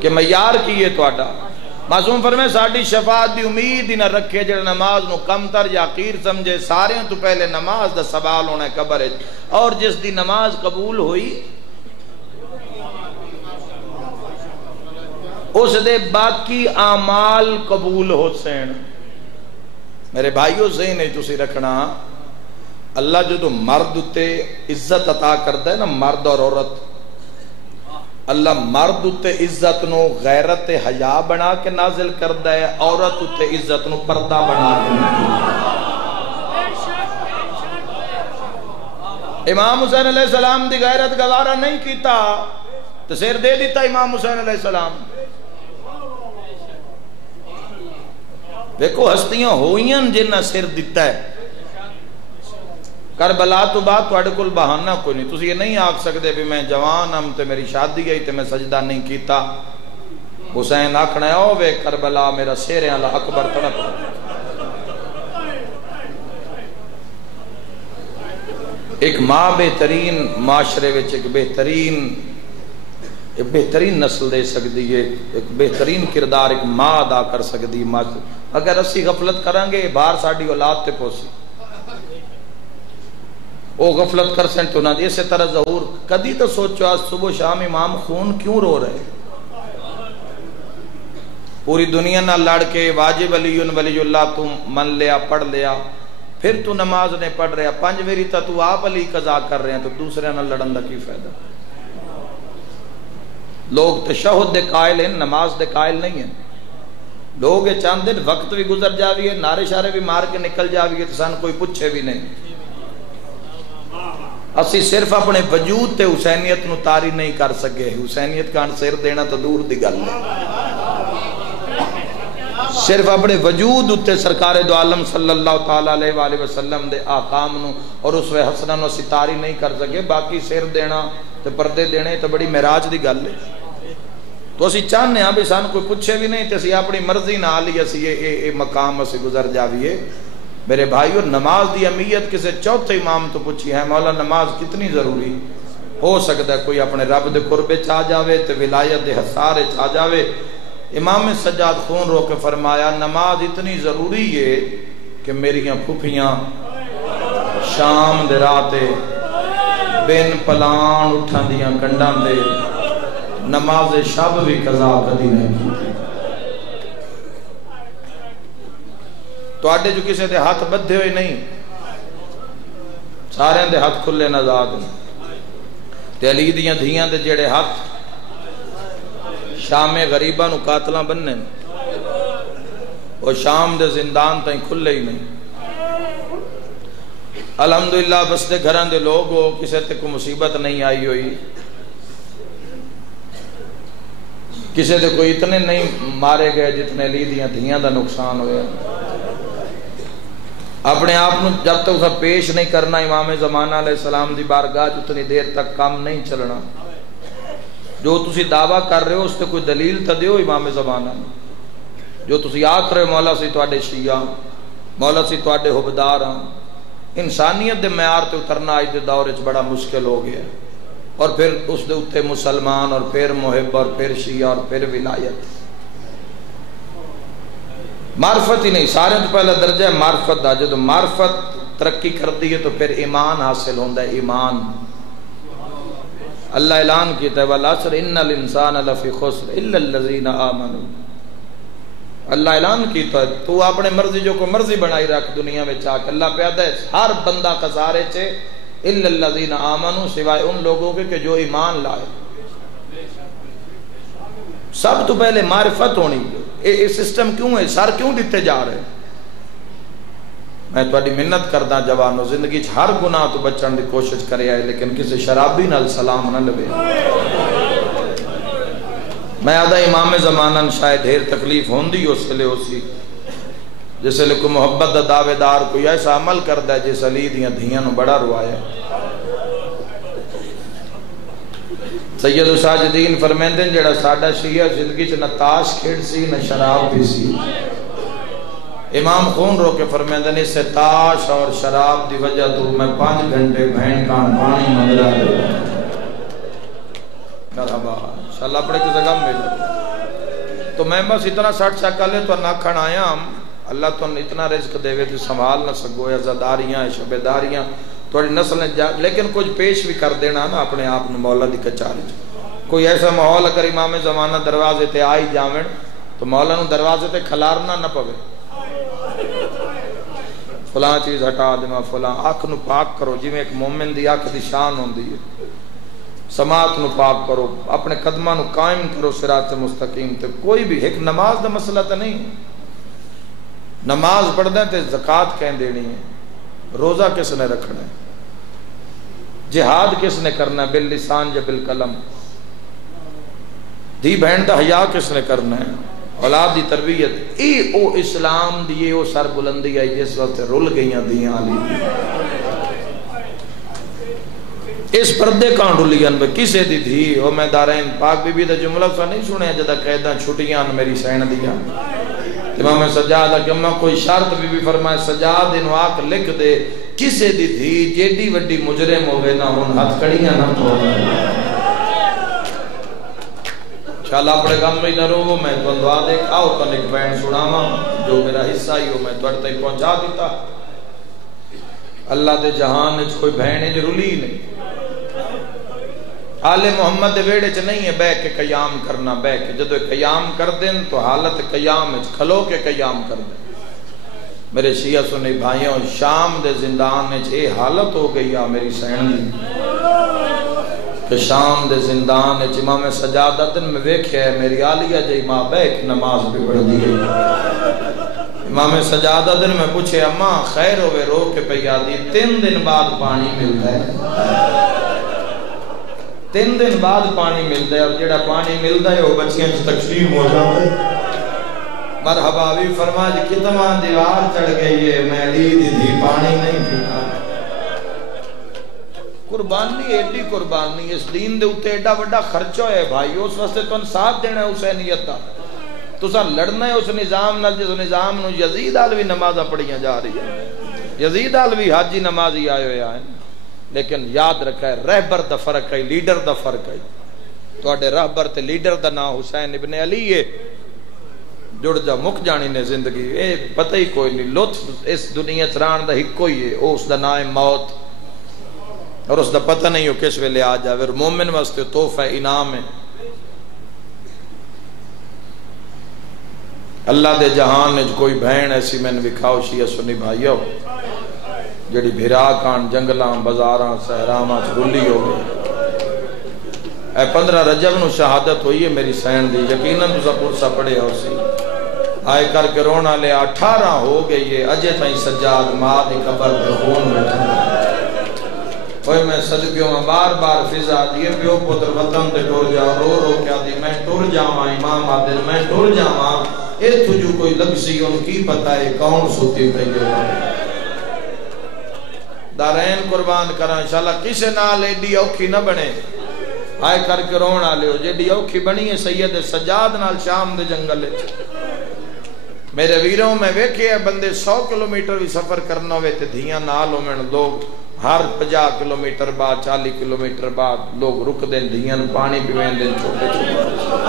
کہ معیار کی ہے تو اڈا۔ معصوم فرمائے ساڑی شفاعت دی امید ہی نہ رکھے جڑا نماز نو کم تر یا حقیر سمجھے، سارے تو پہلے نماز دا سوال ہونا ہے قبر ہے، اور جس دی نماز قبول ہوئی اس دے باقی اعمال قبول ہو سین۔ میرے بھائیو ذہن ہے تسی رکھنا، اللہ جو تو مرد تے عزت عطا کرتا ہے نا، مرد اور عورت، اللہ مرد تے عزت نو غیرت حیا بنا کے نازل کرتا ہے، عورت تے عزت نو پردہ بنا کے۔ امام حسین علیہ السلام دی غیرت گوارا نہیں کیتا تو سر دے دیتا امام حسین علیہ السلام. دیکھو ہستیاں ہوئیاں جنہ سر دیتا ہے. کربلا تو بعد تواڈے کول بہانہ کوئی نہیں. تسی یہ نہیں آکھ سکتے بھی میں جوان ہم تے میری شادی گئی تے میں سجدہ نہیں کیتا. حسین آکھنا ہے او وے کربلا میرا سیر اللہ اکبر تڑپ. ایک ماں بہترین معاشرے وچ ایک بہترین نسل دے سکتی ہے. ایک بہترین کردار ایک ماں ادا کر سکتی ہے. اگر اسی غفلت کریں گے باہر ساڑی اولاد تے پوسی وہ غفلت کر سن تو نہ دی. اسی طرح ظہور کدی تو سوچو آج صبح شام امام خون کیوں رو رہے. پوری دنیا نہ لڑ کے واجب علی ولی اللہ تم من لیا پڑھ لیا پھر تو نماز نے پڑھ رہا 5 ویری تو آپ علی قضا کر رہے ہیں تو دوسرے نہ لڑن دا کی فائدہ. لوگ تشہد دے قائل ہیں نماز دے قائل نہیں ہیں. لوگ یہ چاند دن وقت بھی گزر جاوی ہے نعرے شارے بھی مار کے نکل جاوی ہے تو سان کوئی پوچھے بھی نہیں. اسی صرف اپنے وجود تے حسینیت نو تاری نہیں کر سکے. حسینیت کان سر دینا تو دور دی گل ہے. صرف اپنے وجود اتے سرکار دو عالم صلی اللہ تعالی علیہ وآلہ وسلم دے آقام نو اور اس وے حسنہ نو اسی تاری نہیں کر سکے. باقی سر دینا تے پردے دینے تو بڑی معراج دی گل ہے. تو اسی چاہنے ہیں بھی سان کوئی پوچھے بھی نہیں تے اسی اپنی مرضی نہ لی اسی یہ مقام اسی گزر جاویے. میرے بھائیو نماز دی اہمیت کسے چوتھے امام تو پوچھی ہے مولا نماز کتنی ضروری. ہو سکتا ہے کوئی اپنے رب دے قربے چاہ جاوے تے ولایت دے حسارے چاہ جاوے. امام سجاد خون رو کے فرمایا نماز اتنی ضروری ہے کہ میریاں پھوپھیاں شام دے راتے بین پلان اٹھان دیاں کنڈان دے نماز شب بھی قضا کدی نہیں کی. تو آڈے جو کسے دے ہاتھ بدھے ہوئے نہیں سارے دے ہاتھ کھلے نزاد تے علی دیاں دھیاں دے جڑے ہاتھ شام غریبہ نو قاتلاں بننے اور شام دے زندان تائیں کھلے ہی نہیں. الحمدللہ بس دے گھران دے لوگ ہو کسے تے کو مصیبت نہیں آئی ہوئی. کسے دے کوئی اتنے نہیں مارے گئے جتنے علی دیاں دھیاں دا نقصان ہوئے. اپنے آپ جب تک اسا پیش نہیں کرنا امام زمانہ علیہ السلام دی بارگاہ اتنی دیر تک کام نہیں چلنا. جو تسی دعویٰ کر رہے ہو اس تے کوئی دلیل تا دیو امام زمانہ. جو تسی آکھ رہے ہو مولا سی تواڈے شیعہ مولا سی تواڈے حبدار ہاں. انسانیت دے معیار تے اترنا آج دے دور وچ بڑا مشکل ہو گیا. اور پھر اس دے اتے مسلمان اور پھر محب اور پھر شیعہ اور پھر ولایت. معرفت ہی نہیں. سارے تو پہلا درجہ ہے معرفت دا. جو معرفت ترقی کرتی ہے تو پھر ایمان حاصل ہوندہ ہے. ایمان اللہ اعلان کیتا ہے والعصر ان الانسان لفی خسر الا الذین آمنوا. اللہ اعلان کیتا ہے تو اپنے مرضی جو کو مرضی بنائی رکھ دنیا میں چاک. اللہ پیدا ہے ہر بندہ خسارے چھے الا الذین آمنوا سوائے ان لوگوں کے کہ جو ایمان لائے. سب تو پہلے معرفت ہونی. یہ سسٹم کیوں ہے سر کیوں دیتے جا رہے. میں تھوڑی منت کردا جوانو زندگی ہر گناہ تو بچن دی کوشش کرے آئے لیکن کسی شرابی نال سلام نہ لبے. میں آدھا امام زمانہ شاید ڈھیر تکلیف ہوندی اس لئے اسی جیسے لکو محبت دا دعوے دار کوئی ایسا عمل کردہ ہے جیسے علی دیاں دھیاں نو بڑا روایا. سید الساجدین فرمیندن جڑا ساڈا شیعہ زندگی چ نہ تاش کھیڑ سی نہ شراب بھی سی. امام خون رو کے فرمیندن اس سے تاش اور شراب دی وجہ تو میں 5 گھنٹے بہن کان پانی مندرہ لے مرحبا انشاءاللہ اپنے کی جگہ ملے. تو میں بس اتنا 60 شکلے تو نہ کھڑ آیا ہم. اللہ تو اتنا رزق دے تو سنبھال نہ سکو یا زداریاں شبیداریاں تھوڑی نسل لیکن کچھ پیش بھی کر دینا نا اپنے آپ نے مولا دی کچاری. کوئی ایسا ماحول اگر امام زمانہ دروازے تے آئی جاویں تو مولا نو دروازے تے کھلارنا نہ پوے. فلاں چیز ہٹا دینا فلاں. آنکھ نو پاک کرو جی میں ایک مومن دی آنکھ دی شان ہوندی ہے. سماعت نو پاک کرو اپنے قدمہ نو قائم کرو صراط مستقیم تے. کوئی بھی ایک نماز دا مسئلہ تے نہیں. نماز پڑھ دیں تے زکاة کہیں دینی ہے. روزہ کس نے رکھنا ہے. جہاد کس نے کرنا ہے؟ باللسان یا بالقلم؟ دھی بہن دا حیا کس نے کرنا ہے؟ اولاد دی تربیت اے او اسلام دی او سر بلندی آئی جس وقت رول گئیاں دیاں علی اس پردے کان رلیاں بے کسے دی تھی او میں دارین پاک بی بی دا جملہ سا نہیں سنے جدہ قیدہ چھٹیاں میری سین دیا امام سجادہ کہ اماں کوئی شرط بی بی فرمائے سجاد انو آکھ لکھ دے کسے دی تھی جیڈی وڈی مجرم ہوئے نہ ہون ہاتھ کڑیاں نہ تو انشاءاللہ اپنے کام میں نہ رو میں تو دعا دے کھاؤ تو ایک بین سناما جو میرا حصہ ہی ہو میں تو تک پہنچا دیتا اللہ دے جہان وچ کوئی بہن رلی نہیں آل محمد دے ویڑے چ نہیں ہے بے کے قیام کرنا بے کے جدو قیام کر دیں تو حالت قیام وچ کھلو کے قیام کر دیں میرے شیعہ سنی بھائیوں شام دے زندان وچ اے حالت ہو گئی آ میری سین دی کہ شام دے زندان وچ امام سجادہ دن میں ویکھیا ہے میری عالیہ جی ماں بیک نماز بھی پڑھ دی گئی امام سجادہ دن میں پوچھے اماں خیر ہوئے رو کے پیا دی 3 دن بعد پانی ملتا ہے 3 دن بعد پانی ملتا ہے اور جڑا پانی ملتا ہے وہ بچیاں سے تقسیم ہو جاتا ہے مرحبا بھی فرما جی کتنا دیوار چڑھ گئی ہے میں علی دی تھی پانی نہیں پیتا قربانی ایڈی قربانی اس دین دے اتے ایڈا وڈا خرچہ ہے بھائی اس واسطے تو ساتھ دینا ہے حسینیت دا تو سا لڑنا ہے اس نظام نال جس نظام نو یزید آل بھی نمازہ پڑھیاں جا رہی ہے یزید آل بھی حاجی نمازی آئے ہوئے آئے لیکن یاد رکھا ہے رہبر دا فرق ہے لیڈر دا فرق ہے تو اڈے رہبر تے لیڈر دا نام حسین ابن علی ہے جڑ جا مک جانی نے زندگی اے پتہ ہی کوئی نہیں لطف اس دنیا چران دا ہکو ہی ہے او اس دا نام موت اور اس دا پتہ نہیں ہو کس ویلے آ جائے اور مومن واسطے تحفہ انعام ہے اللہ دے جہان نے کوئی بہن ایسی میں نے وکھاؤ شیعہ سنی بھائیو جڑی بھرا کان جنگلاں بازاراں صحراواں رلی ہو گئی اے 15 رجب نو شہادت ہوئی ہے میری سین دی یقیناً تسا پرسا پڑھے ہو سی آئے کر کے رونا لے 18 ہو گئی ہے اجے تائیں سجاد ماں دی قبر پہ خون بیٹھا اوے میں صدقیوں میں بار بار فضا دیے پیو پتر وطن تے ٹر جا رو رو کیا دی میں ٹر جاواں امام عادل میں ٹر جاواں اے تجھو کوئی لگ سی ان کی پتہ ہے کون سوتی پئی ہے دارین قربان کرا انشاءاللہ کسے نال ایڈی اوکھی نہ بنے آئے کر کے رون آلے ہو جیڈی اوکھی بنی ہے سید سجاد نال شام دے جنگل میرے ویروں میں ویکھے ہیں بندے 100 کلومیٹر بھی سفر کرنا ہوئے تے دھیاں نال ہو میں لوگ ہر 50 کلومیٹر بعد 40 کلومیٹر بعد لوگ رک دیں دھیاں پانی پیویں دیں چھوٹے چھوٹے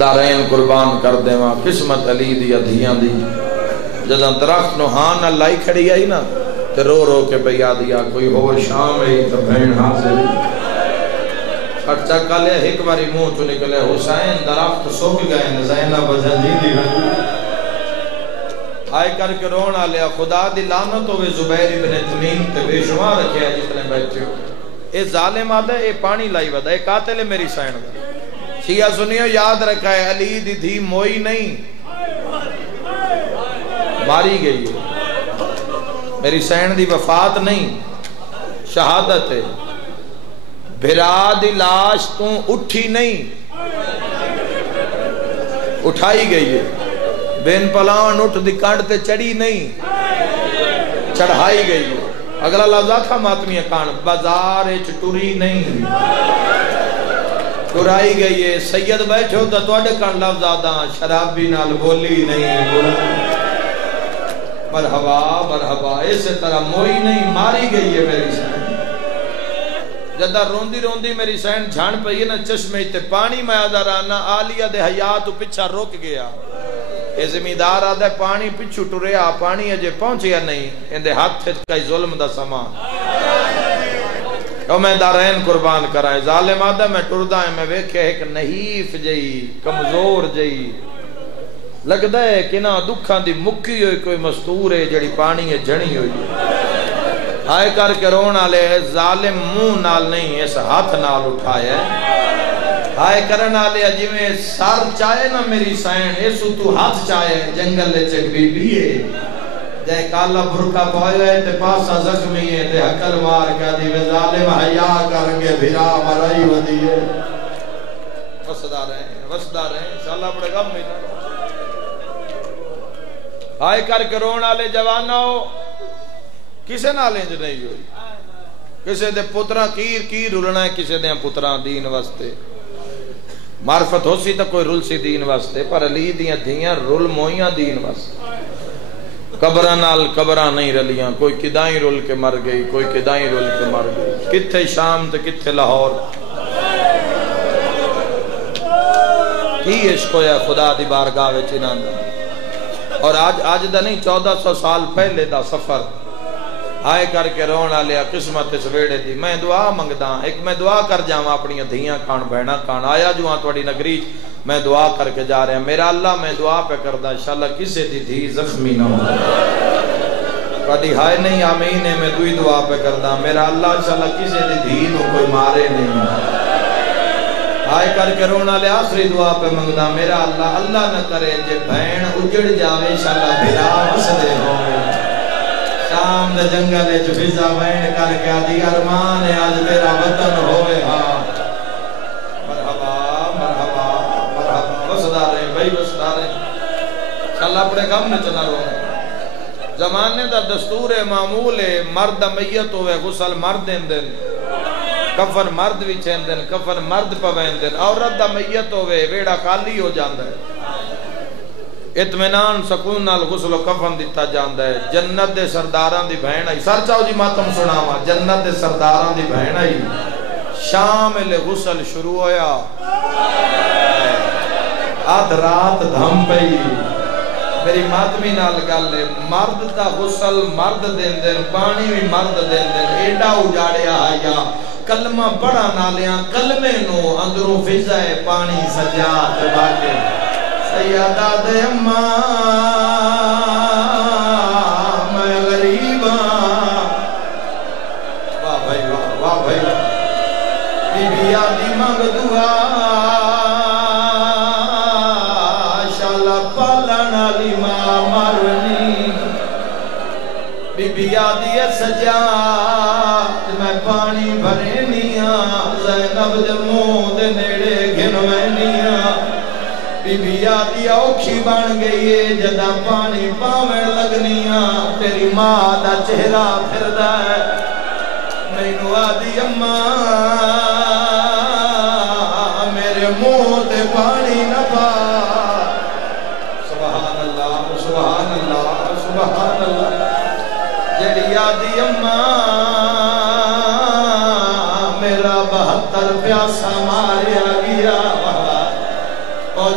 دارین قربان کر دیں وہاں قسمت علی دی دھیاں دی جداں درخت نو ہاں نہ لائی کھڑی آئی نا تے رو رو کے پیا دیا کوئی ہو شام ہے تو بہن حاضر چکا لے ایک باری منہ تو نکلے حسین درخت سوکھ گئے زینب جی دی آئے کر کے رونا لیا خدا دی لعنت ہوئے زبیر ابن تمیم تے بے شمار رکھے ہیں جتنے بیٹھے ہو اے ظالم آدھا اے پانی لائی ودا اے قاتل ہے میری سائن دا شیعہ سنیو یاد رکھا ہے علی دی دھی موئی نہیں ماری گئی ہے میری سین دی وفات نہیں شہادت ہے بھرا دی لاش تو اٹھی نہیں اٹھائی گئی ہے بین پلان اٹھ دی کانڈ تے چڑی نہیں چڑھائی گئی ہے اگلا لفظہ تھا ماتمیہ کانڈ بازار چٹوری نہیں ٹرائی گئی ہے سید بیٹھے ہوتا تو اڈے کانڈ لفظ آدھا شرابی نال بولی نہیں مرحبا مرحبا اسے طرح موئی نہیں ماری گئی ہے میری سین جدہ روندی روندی میری سین جھان پئی نا چشمے تے پانی میں آدھا رانا آلیہ دے حیات پچھا روک گیا اے زمیندار آدھا پانی پچھو ٹریا پانی اجے پہنچیا نہیں اندے ہاتھ کئی ظلم دا سامان میں دارین قربان کرائے ظالم آدھا میں ٹردہ ہے میں ویکھے ایک نحیف جئی کمزور جئی لگدا ہے کہ نا دکھاں دی مکی ہوئی کوئی مستور ہے جڑی پانی ہے جھنی ہوئی آئے کر کے رونا لے ظالم منہ نال نہیں اس ہاتھ نال اٹھایا آئے کرنا لے جویں سار چاہے نا میری سین ایسو تو ہاتھ چاہے جنگل لے چک بی بی ہے جے کالا برکا پویا ہے تے پاسا زخمی ہے تے حکل مار کا دی وے ظالم حیا کر کے بھرا مرائی ودی ہے وسدا رہے انشاءاللہ اپنے غم میں ہائے کر کے رون والے جوانو کسے نال انج نہیں ہوئی کسے دے پتراں کیر رلنا ہے کسے دے پتراں دین واسطے معرفت ہو سی تو کوئی رل سی دین واسطے پر علی دیاں دھیاں رل موئیاں دین واسطے قبراں نال قبراں نہیں رلیاں کوئی کدائیں رل کے مر گئی کوئی کدائیں رل کے مر گئی کتھے شام تے کتھے لاہور کی عشق ہویا خدا دی بارگاہ وچ انہاں دا اور آج دا نہیں 1400 سال پہلے دا سفر آئے کر کے رون آلیا قسمت اس ویڑے دی میں دعا منگدا ایک میں دعا کر جاواں اپنی دھیاں کھان بہنا کھان آیا جو تھوڑی نگری میں دعا کر کے جا رہا میرا اللہ میں دعا پہ کردا انشاءاللہ کسے دی دھی زخمی نہ ہو کدی ہائے نہیں آمین ہے میں دوئی دعا پہ کردا میرا اللہ انشاءاللہ کسے دی دھی نو کوئی مارے نہیں آئے کر کے رونا لے آخری دعا پہ منگدا میرا اللہ نہ کرے جے بہن اجڑ جاوے انشاءاللہ بھرا وسدے ہوئے شام دے جنگلے جو فضا بہن کر کے آدھی ارمان ہے آج تیرا وطن ہوئے ہاں مرحبا وسدا رہے بھائی وسدا رہے انشاءاللہ اپنے غم نہ چنا رو زمانے دا دستور معمول ہے مرد میت ہوئے غسل مرد دن کفن مرد بھی چھین دن کفن مرد پوین دن عورت دا میت ہوئے ویڑا خالی ہو جاندہ ہے اطمینان سکون نال غسل و کفن دیتا جاندہ ہے جنت دے سرداران دی بہن آئی سر چاہو جی ماتم سناوا جنت دے سرداران دی بہن آئی شامل غسل شروع ہویا آدھ رات دھم پئی میری ماتمی نال گالے مرد دا غسل مرد دین دن پانی بھی مرد دین دن ایڈا اجاڑیا آیا کلمہ پڑھا نالیاں کلمے نو اندروں فضائے پانی سجاد باقے سیادہ دے اماں میں غریباں واہ بھائی واہ بھائی بی بی آدھی مانگ دعا شالا پالنا لی ماں مرنی بی بی آدھی سجاد میں پانی بھرینیاں زینب دے منہ دے نیڑے گھنوینیاں بی بی آدھی اوکھی بن گئی ہے جدا پانی پاویں لگنیاں تیری ماں دا چہرہ پھردا ہے مینو آدھی اماں میرے منہ تے پانی نہ پا سبحان اللہ سبحان اللہ سبحان اللہ جڑی آدھی اماں میرا 72 پیاسا ماریا گیا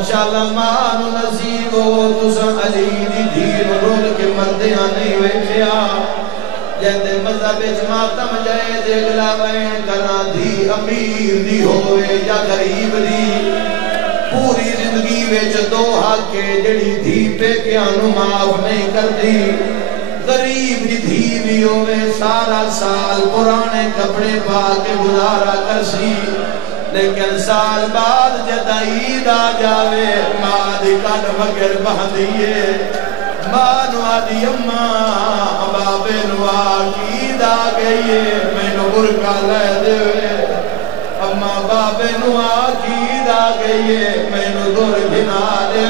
چل مانو نصیب ہو تساں علی دی دھیر رول کے مردیاں نہیں ویکھیا جیندے مذہب وچ ماتم جائے جگلا بہن کنا دی امیر دی ہوئے یا غریب دی پوری زندگی وچ دو حق کے جڑی دھی پیکیاں نو معاف نہیں کردی غریب دی دھی بھی ہوئے سارا سال پرانے کپڑے پا کے گزارا کرسی لیکن سال بعد جدا عید آ جاوے ماں دی کن مگر بہندیے ماں نو آدھی اماں بابے نو عید آ گئیے میں نو برکا لے دے اماں بابے نو عید آ گئیے میں نو دور گھنا دے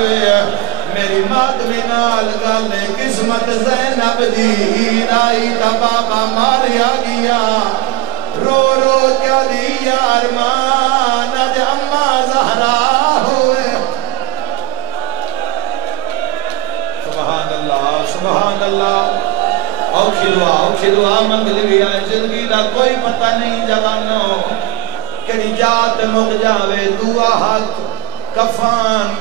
میری ماتمی نال گالے قسمت زینب دی عید آئی تا بابا ماریا گیا رو رو کیا دی یار مان اج اماں زہرا ہوئے سبحان اللہ اوکھی دعا منگلی بھی آئے زندگی دا کوئی پتہ نہیں جوانو کڑی جات مک جاوے دعا حق کفان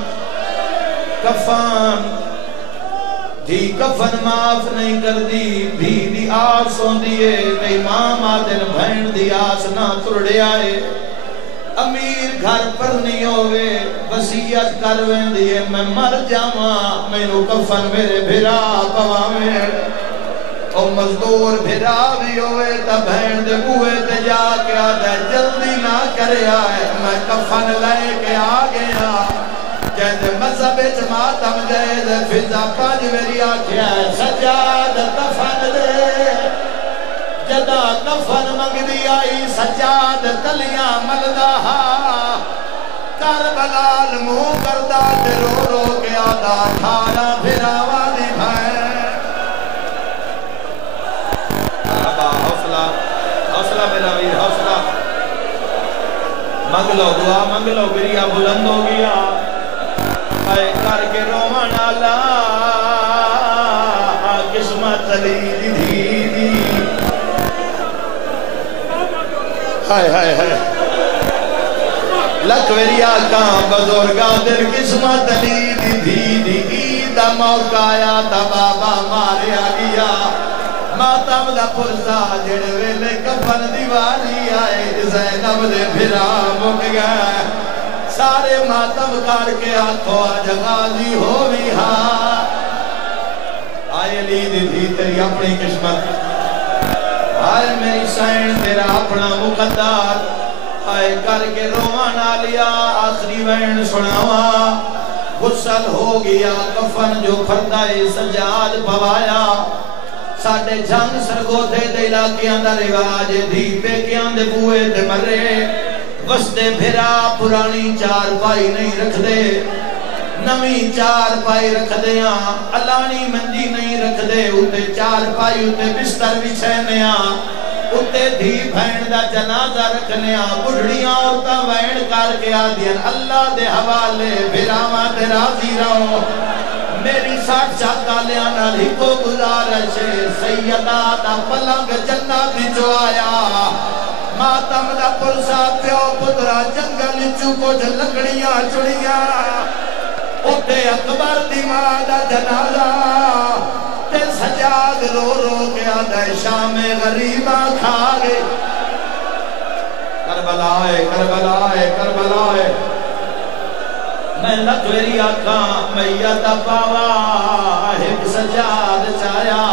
دی کفن معاف نہیں کر دی دی آس ہوں دیئے کئی ماں مادن بھین دی آس نہ ترڑے آئے امیر گھر پر نہیں ہوئے وسیعت کرویں دیئے میں مر جاواں میں نو کفن میرے بھرا پواویں او مزدور بھرا بھی ہوئے تا بھین دے بوئے تے جا کے آدھے جلدی نہ کرے آئے میں کفن لے کے آ گیا کہتے مذہب ماتم جائز فضا پانچ میری آکھیا ہے سجاد کفن دے جدا کفن منگ دی آئی سجاد تلیاں ملدہ کربلال منہ کردہ تے رو رو کے آدھا کھانا پھرا والی بھائیں مرحبا حوصلہ میرا ویر حوصلہ منگ لو دعا منگ لو گریا بلند ہو گیا اے کر کے رومن آلا قسمت علی دی دی ہائے ہائے ہائے لکھوری آقاں بزرگاں دل قسمت علی دی دی عیدہ موقع آیا تا بابا ماریا گیا ماتم دا پرسا جڑ ویلے کفن دیواری آئے زینب دے پھرا مک گئے سارے ماتم کر کے ہاتھوں آج غازی ہو بھی ہاں آئے علی دی تیری اپنی قسمت آئے میری سین تیرا اپنا مقدر آئے کر کے روانہ لیا آخری وین سناوا غسل ہو گیا کفن جو پردائے سجاد پوایا ساڑھے جھنگ سرگوتے دے علاقیاں دا رواج دھی پیکیاں دے بوئے دے مرے وستے بھرا پرانی چار پائی نہیں رکھ دے نوی چار پائی رکھ دیا علانی مندی نہیں رکھ دے اتے چار پائی اتے بستر بچھینیا اتے دھی بھین دا جنازہ رکھنیا بڑھڑیاں عورتاں وین کر کے آدین اللہ دے حوالے بھراواں دے راضی رہو میری 60 چاکالیاں نال ہی کو گزارش سیدہ دا پلنگ جنت وچ آیا ماتم دا پرسا پیو پترا جنگل چو کچھ لکڑیاں چڑیاں اتے اکبر دی ماں دا جنازہ تے سجاد رو رو کے آدھے شام غریباں کھا گئے کربلا ہے کربلا ہے کربلا ہے میں لکھوری آقاں میت پاوا ایک سجاد چایا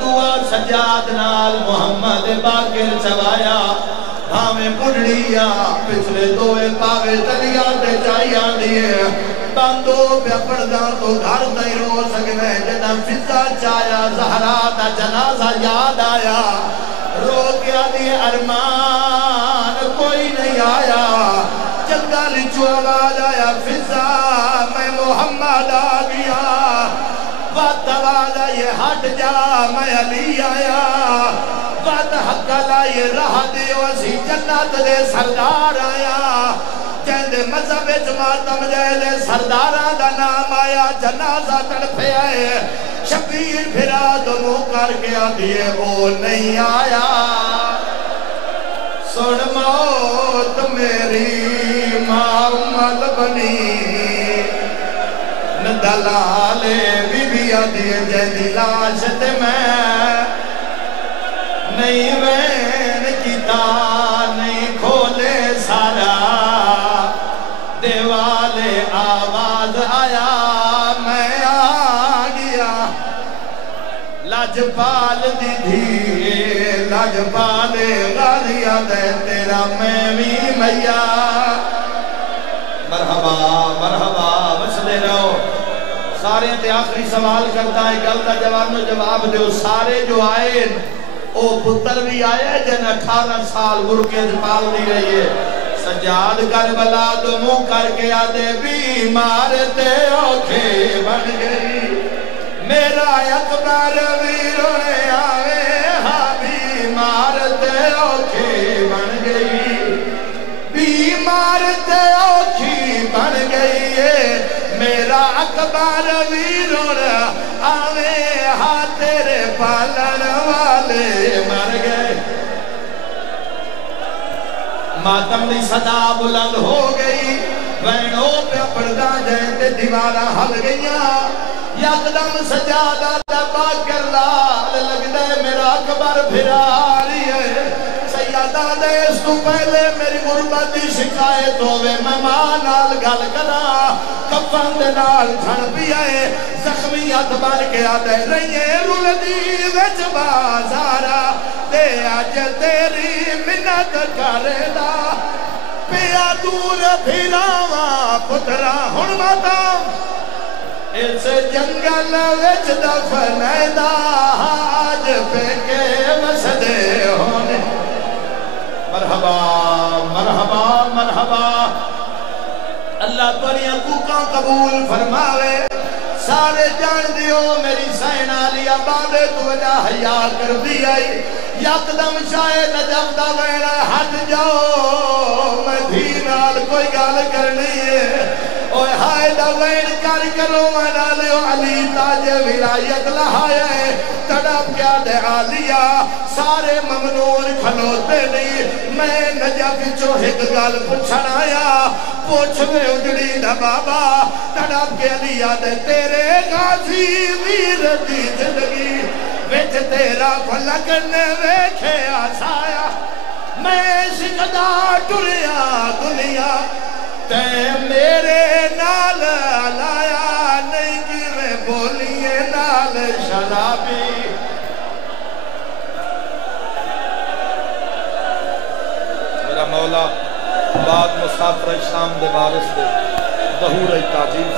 دعا سجاد نال محمد باقر چوایا ہمیں بڑھڑیا پچھلے دوئے پاوے تلیا تے چاہیاں دیئے باندو پہ پردہ تو گھر دائی رو سکنے جدہ فضا چایا زہرا دا جنازہ یاد آیا رو کیا دیئے ارمان کوئی نہیں آیا جنگل جو آواز آیا فضا میں محمد آ گیا وقت آواز آئے ہٹ جا میں علی آیا وقت حق لائے رہ دیو اسی جنت دے سردار آیا چہندے مذہب ماتم جہلے سردارہ دا نام آیا جنازہ تڑپے آئے شبیر پھرا تو منہ کر کے آدھیے وہ نہیں آیا سن موت میری معمل بنی دلالے بی بی آدھیے جہدی لاش تے میں نہیں وین کیتا نہیں کھولے سارا دیوالے آواز آیا میں آ گیا لاجپال دی دھی لاجپال غالیہ دے تیرا میں بھی میا مرحبا مرحبا بچھلے رہو سارے تے آخری سوال کرتا ہے گلتا جواب دیو سارے جو آئے او پتر بھی آئے جن 18 سال گرکے جپال دی رہی ہے سجاد کربلا تو منہ کر کے آدھے بیمار تے اوکھے بن گئی میرا اکبر ویرونے آوے ہاں بیمار تے اوکھے بن گئی بیمار تے اوکھی بن گئی میرا اکبر ویرونے آوے ہاں تیرے پالن والے مر گئے ماتم دی صدا بلند ہو گئی وینوں پہ پردہ جائے دیوارہ ہل گئیاں یقدم سجادہ دبا کر لال لگ دے میرا اکبر پھرا رہی ہے سیادہ دے اس تو پہلے میری غربت دی شکایت ہوئے میں ماں نال گل کرا کفن دے نال چھڑ بھی آئے زخمیت بن کے آدھے رہیے رولدی وچ بازارا دے آج تیری منت کرے دا پیا دور پھراواں پترا ہن ماتم اس جنگل وچ دفنیدا آج پہ کے وسدے ہونے مرحبا مرحبا مرحبا اللہ تیری حقوقاں قبول فرماوے سارے جان دیو میری سین آلیا بابے تو وجہ حیاء کر دی آئی یکدم شاید نجف دا ویڑا ہٹ جاؤ میں دھینال کوئی گال کرنی ہے اوہ ہائے دا ویڑ کر کرو میں ڈالیو علی تاج ولایت لہائے تڑپ کیا دے آلیا سارے ممنون کھلوتے نہیں میں نجف چو ہک گال پچھڑ آیا پوچھ میں اجڑی دا بابا تڑپ کے علیہ دے تیرے غازی ویر دی زندگی وچ تیرا فلک نے ویکھے آسایا میں سکدا ٹریا دنیا تے میرے نال لایا نہیں کی میں بولیے نال شرابی میرا مولا بعد مسافر شام دے وارث دے ظہور تعجیل